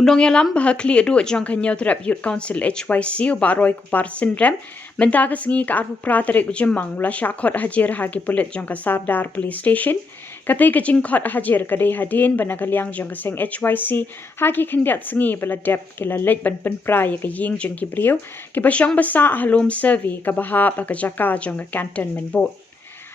Undang yalam bahakli adu jang kanyau terap Youth Council HYC baroi kupar sindrem mentaga sengi ka arpu pratere ujemang ula syakot hajir hagi pulit jang ka Sardar Police Station katai kajing kot hajir kadai hadin banagaliang jang ka seng HYC hagi kendiat sengi bala dep kila lej ban penpra ya ka ying jang ki brio ki basyang basa halom survey ka bahap ka jaka jang ka cantonment board.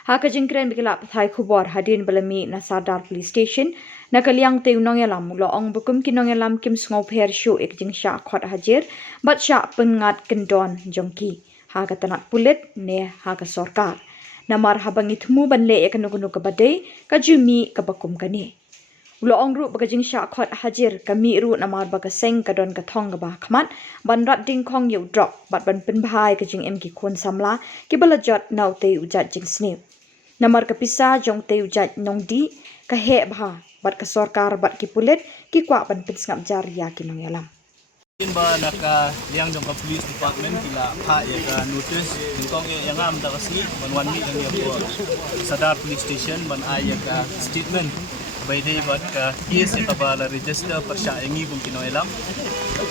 Haka jingkren bigila pathai khubor hadin balami na Sardar Police Station na kaliang te unong yalam lo ong bukum kinong yalam kim sngop her show ek jing sha khot hajir bat sha pengat kendon jongki haka tanak pulit ne haka sorkar namar habang itmu banle ek nugunu ka badai ka jumi ka bakum kani lo ong ru baga jing sha khot hajir kami ru namar baga seng ka don ka thong ka ba khmat ban rat ding khong yu drop bat ban pin bhai ka jing em ki khon samla ki bala jot nau te ujat jing snip namar kapisa jong te ujat nongdi ka he bha bat ka sorkar bat ki pulit ki kwa ban pin ngap jar ya ki nong yalam ba naka liang jong ka police department kila pha ya ka notice dingkong yang am ta kasi ban mi yang ya po Sardar Police Station ban ay ka statement by day bat ka case ka ba la register persya yangi kum kino elam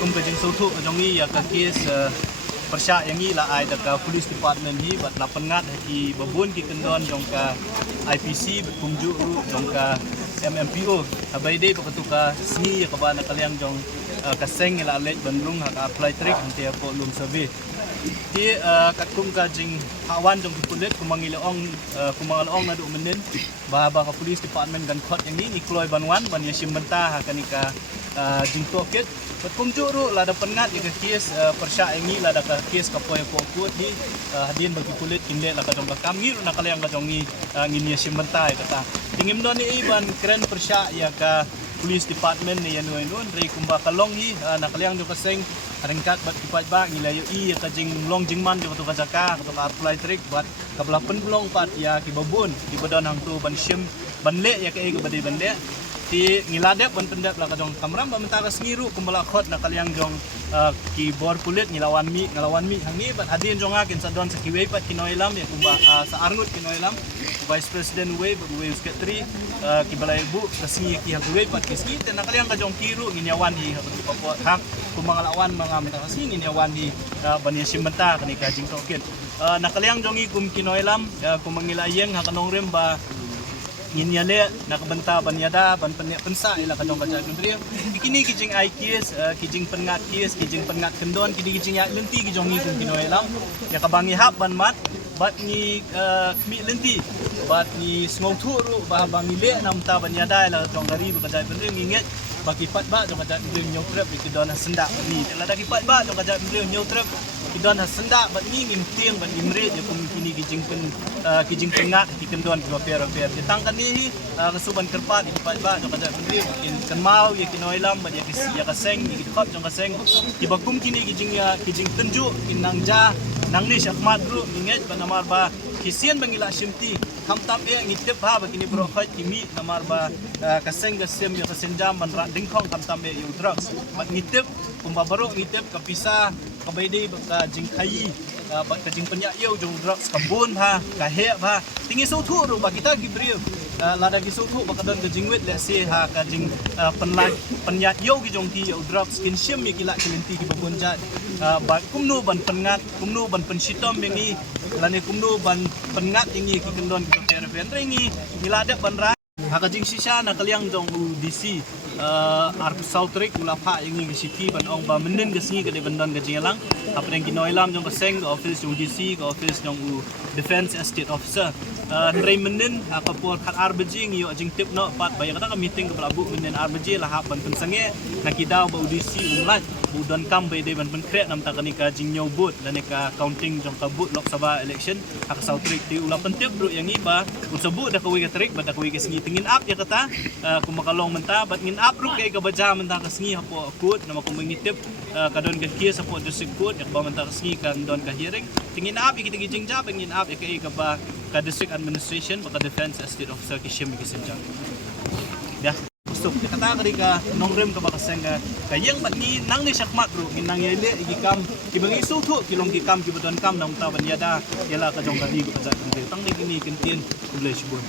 kum ka jing sotu jongi ya ka case persya yangi la ay ka police department hi bat la pengat ki babun ki kendon jong ka IPC kumju jong ka MMPO by day pakatuka sni ya ka ba nakaliang jong kaseng ila alej bandung ha apply trick hanti ko lum survey ti katkum ka jing hawan jong pulit kumangilaong na du menen bahaba ka police department gan khot yang ni kloy banwan ban yasim benta ha kanika jing toket katkum juru la da pengat ya kes persya engi la da ka kes ka poy ko ku di hadin bagi pulit kinde la ka jong ka kami na kalayang ka jong ni ngin yasim benta kata tingim don ni iban kren persya ya ka police department ni yan nun rei kumba kalong hi nakaliang jo kaseng ringkat bat kipat ba ngilayo i ka jing long jingman jo to kajaka to ka apply trick bat kabla penblong pat ya ki babun ki badon hang tu ban shim banle ya ka e badai banle ti ngiladep ban pendap la ka jong kamram ba mentara sengiru kumbala khot nakaliang jong ki bor kulit ngalawan mi hangi bat adin jong akin sadon sakiwe pat kinoilam ya kumba sa arngut kinoilam Vice President Wei Secretary kibalay bu kasi ki hagwe pat kiski ten nakaliang ka jong kiru nginyawan hi hak kumangalawan mga meta kasi nginyawan hi banya simenta kani ka jing token nakaliang jong kum kinoilam kumangilayeng hakanong rem ba nginyale nakabenta banyada ban pensa ila ka jong ka jang brio kini kijing IKS kijing pengat KS kijing pengat kendon kini kijing ya lenti ki jong kum kinoilam ya kabangi hap ban mat bat ni kmi lenti bat ni smong thuru ba bangi le nam ta banyada la jong gari ba jai brio nginget bagi pat ba jong ka jai brio nyotrep ki don senda ni la da ki pat ba jong ka jai brio nyotrep kidon hasenda bat ni ngim tiang bat imre je kum kini kijing pengat ki kendon ki per ditang kan ni kasuban kerpat ki pat ba jong ka bri kin kenmau ye kinoilam bat ya kisi ya kaseng ki khot jong kaseng ki bakum kini kijing tenju kinangja nang ni syakmat ru inget ba namar ba kisian bangila simti hamtam e ngitep ha ba kini bro khot kimi namar ba kaseng gasem ya kasenjam ban rat dingkhong hamtam e yu drugs bat ngitep kumba baro ngitep kapisa kabaide ka jing khai ba ka jing penya yau jong drugs kabun ha ka he ha tingi so thu ru ba kita gibriu lada gi so thu ba kadon ka jing wet le se ha ka jing penyat yau gi jong ti yau drugs kin shim mi kila kilenti ki babun jat ba kumnu ban pengat kumnu ban pensitom bengi lani kumnu ban pengat ingi ki kendon ki per rengi milada ban ra haka jing sisa nakaliang jong DC arp sautrik ulapa ingi ki siki ban ong ba menen ke singi ke de bandon ke jingalang apeng ki noilam jong keseng ke office jong DC ke office jong defense estate officer rei menen akapor khat arbejing yo jing tip no pat bayang kata meeting ke pelabu menen arbeje lah ban pensange nakidau ba DC umlat budon kam bay de ban penkret nam takani ka jing nyobut dan ka counting jong ka but lok sabah election hak sautrik ti ula pentip bro yang iba unsebut dah kawi ka trik bat kawi ka singi tingin up ya kata kumakalong menta bat ngin up ru kay ka baja menta ka singi hapo akut nama ko mangitip kadon ka kies hapo district court yak ba menta ka singi kan don ka hearing tingin up kita gijing jab ngin up ya kay ka ba ka district administration baka defense estate officer ki shim ki senjang ya kita kata ketika nongrem ke bakasenga kayang bat ni nang ni syakmat bro nang yele igikam kibangi sutu kilong gikam kibadon kam nang taban yada yala ka jong kali ko ka tang ni kini kentien kublay shibun.